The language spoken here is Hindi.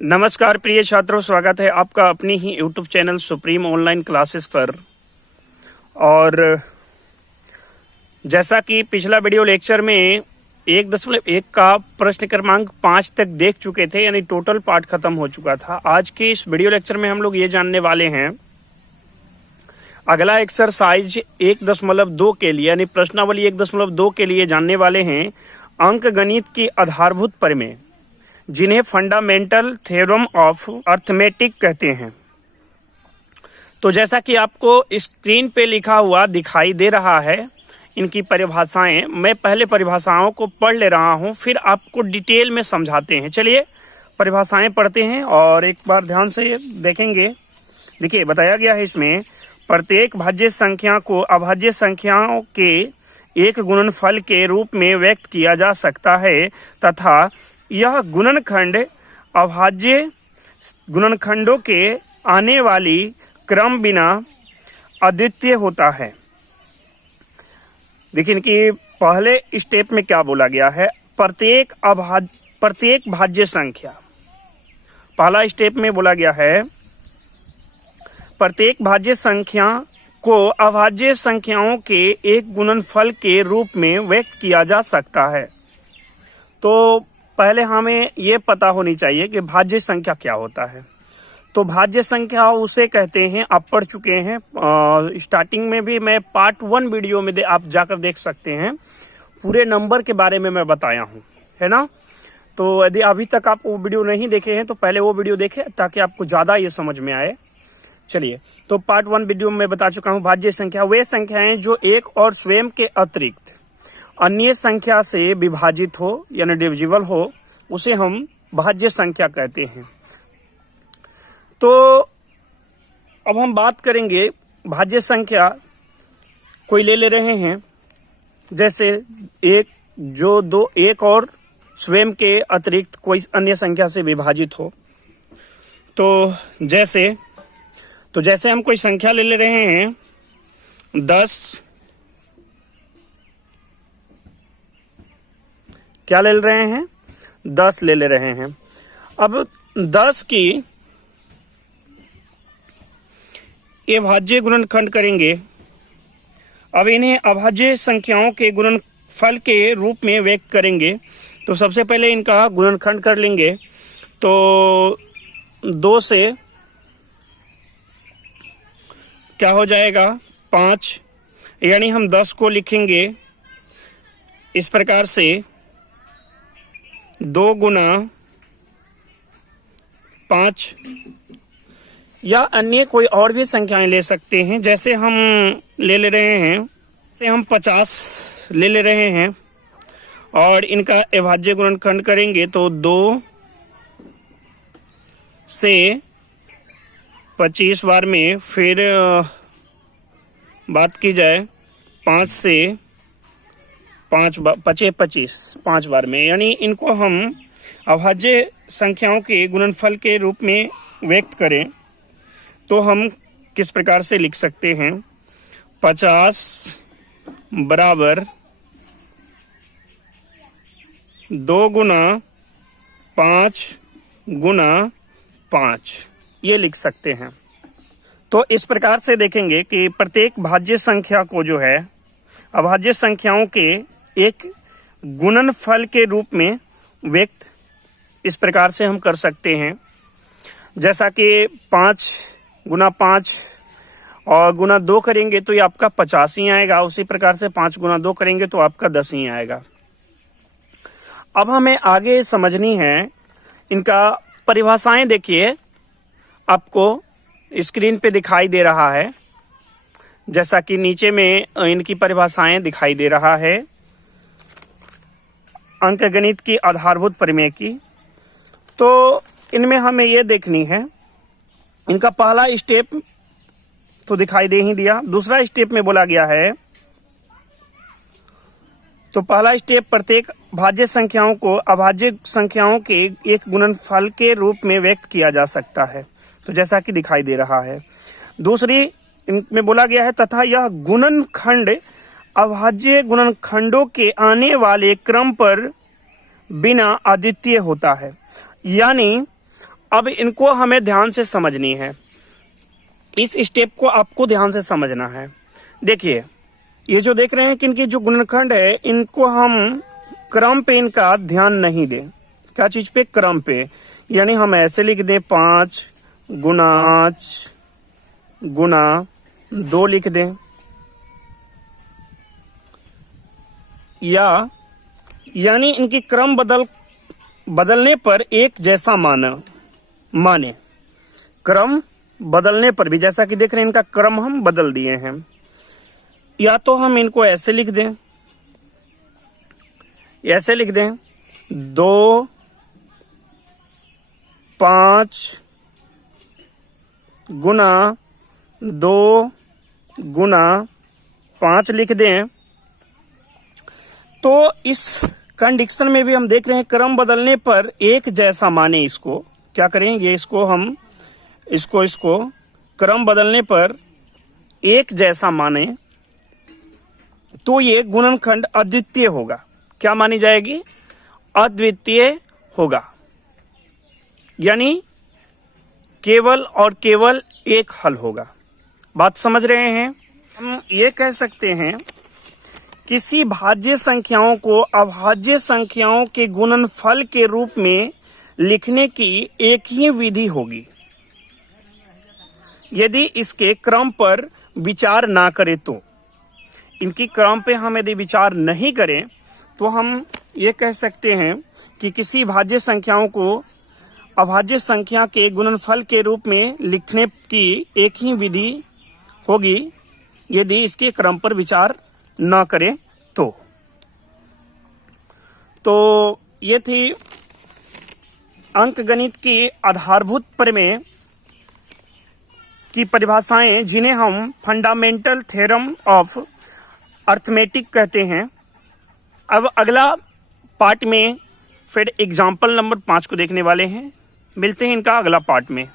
नमस्कार प्रिय छात्रों, स्वागत है आपका अपनी ही YouTube channel supreme online classes पर। और जैसा कि पिछला वीडियो लेक्चर में 1.1 का प्रश्न क्रमांक 5 तक देख चुके थे, यानी टोटल पार्ट खत्म हो चुका था। आज के इस वीडियो लेक्चर में हम लोग ये जानने वाले हैं, अगला एक्सरसाइज 1.2 के लिए यानी प्रश्नावली 1.2 के लिए जानने वाले हैं अंक गणित की आधारभूत प्रमेय, जिन्हें फंडामेंटल थ्योरम ऑफ अर्थमेटिक कहते हैं। तो जैसा कि आपको स्क्रीन पे लिखा हुआ दिखाई दे रहा है, इनकी परिभाषाएं मैं पहले परिभाषाओं को पढ़ ले रहा हूं, फिर आपको डिटेल में समझाते हैं। चलिए परिभाषाएं पढ़ते हैं और एक बार ध्यान से देखेंगे। देखिए बताया गया है इसमें, प्रत्येक भाज्य संख्या को अभाज्य संख्याओं के एक गुणनफल के रूप में व्यक्त किया जा सकता है तथा यह गुणनखंड अभाज्य गुणनखंडों के आने वाली क्रम बिना अद्वितीय होता है। देखिए कि पहले स्टेप में क्या बोला गया है, प्रत्येक भाज्य संख्या। पहला स्टेप में बोला गया है प्रत्येक भाज्य संख्या को अभाज्य संख्याओं के एक गुणनफल के रूप में व्यक्त किया जा सकता है। तो पहले हमें यह पता होनी चाहिए कि भाज्य संख्या क्या होता है। तो भाज्य संख्या उसे कहते हैं, आप पढ़ चुके हैं स्टार्टिंग में भी, मैं पार्ट 1 वीडियो में आप जाकर देख सकते हैं, पूरे नंबर के बारे में मैं बताया हूं, है ना। तो यदि अभी तक आप वो वीडियो नहीं देखे हैं तो पहले वो वीडियो देखें ताकि आपको ज्यादा ये समझ में आए। चलिए, तो पार्ट 1 वीडियो में मैं बता चुका हूं, भाज्य संख्या वे संख्याएं जो एक और स्वयं के अतिरिक्त अन्य संख्या से विभाजित हो यानी डिविजिबल हो, उसे हम भाज्य संख्या कहते हैं। तो अब हम बात करेंगे भाज्य संख्या कोई ले रहे हैं, जैसे एक और स्वयं के अतिरिक्त कोई अन्य संख्या से विभाजित हो। तो जैसे हम कोई संख्या ले रहे हैं 10, क्या ले रहे हैं, 10 ले रहे हैं। अब 10 की अभाज्य गुणनखंड करेंगे। अब इन्हें अभाज्य संख्याओं के गुणनफल के रूप में व्यक्त करेंगे। तो सबसे पहले इनका गुणनखंड कर लेंगे। तो 2 से क्या हो जाएगा, 5, यानी हम 10 को लिखेंगे इस प्रकार से, 2 गुना 5, या अन्य कोई और भी संख्याएं ले सकते हैं। जैसे हम ले रहे हैं, जैसे हम 50 ले रहे हैं और इनका अभाज्य गुणनखंड करेंगे तो 2 से 25 बार में, फिर बात की जाए 5 से 5 बार में, यानी इनको हम अभाज्य संख्याओं के गुणनफल के रूप में व्यक्त करें तो हम किस प्रकार से लिख सकते हैं, 50 बराबर 2 गुना 5 गुना 5, ये लिख सकते हैं। तो इस प्रकार से देखेंगे कि प्रत्येक भाज्य संख्या को जो है अभाज्य संख्याओं के एक गुणनफल के रूप में व्यक्त इस प्रकार से हम कर सकते हैं। जैसा कि 5 गुना 5 और गुना 2 करेंगे तो ये आपका 50 ही आएगा। उसी प्रकार से 5 गुना 2 करेंगे तो आपका 10 ही आएगा। अब हमें आगे समझनी है इनका परिभाषाएं। देखिए आपको स्क्रीन पे दिखाई दे रहा है, जैसा कि नीचे में इनकी परिभाषाएं दिखाई दे रहा है अंकगणित की आधारभूत प्रमेय की। तो इनमें हमें ये देखनी है, इनका पहला स्टेप तो दिखाई दे ही दिया। दूसरा स्टेप में बोला गया है, तो पहला स्टेप प्रत्येक भाज्य संख्याओं को अभाज्य संख्याओं के एक गुणनफल के रूप में व्यक्त किया जा सकता है, तो जैसा कि दिखाई दे रहा है। दूसरी इनमें बोला गया है, तथा यह गुणनखंड अभाज्य गुणनखंडों के आने वाले क्रम पर बिना अद्वितीय होता है। यानी अब इनको हमें ध्यान से समझनी है, इस स्टेप को आपको ध्यान से समझना है। देखिए ये जो देख रहे हैं कि इनके जो गुणनखंड है, इनको हम क्रम पे इनका ध्यान नहीं दें। क्या चीज पे? क्रम पे। यानी हम ऐसे लिख दें 5 गुना 2 लिख दें, यानी इनकी क्रम बदलने पर एक जैसा माने। क्रम बदलने पर भी, जैसा कि देख रहे हैं इनका क्रम हम बदल दिए हैं। या तो हम इनको ऐसे लिख दें, 2 5 गुना 2 गुना 5 लिख दें। तो इस कंडीशन में भी हम देख रहे हैं क्रम बदलने पर एक जैसा माने। इसको क्या करेंगे? इसको क्रम बदलने पर एक जैसा माने तो ये गुणनखंड अद्वितीय होगा। क्या मानी जाएगी? अद्वितीय होगा, यानी केवल और केवल एक हल होगा। बात समझ रहे हैं? हम ये कह सकते हैं किसी भाज्य संख्याओं को अभाज्य संख्याओं के गुणनफल के रूप में लिखने की एक ही विधि होगी। यदि इसके क्रम पर विचार ना करें तो, इनकी क्रम पे हम यदि विचार नहीं करें तो हम ये कह सकते हैं कि किसी भाज्य संख्याओं को अभाज्य संख्या के गुणनफल के रूप में लिखने की एक ही विधि होगी यदि इसके क्रम पर विचार न करें तो ये थी अंकगणित की आधारभूत प्रमेय की परिभाषाएं, जिन्हें हम फंडामेंटल थ्योरम ऑफ अर्थमेटिक कहते हैं। अब अगला पार्ट में फिर एग्जाम्पल नंबर 5 को देखने वाले हैं। मिलते हैं इनका अगला पार्ट में।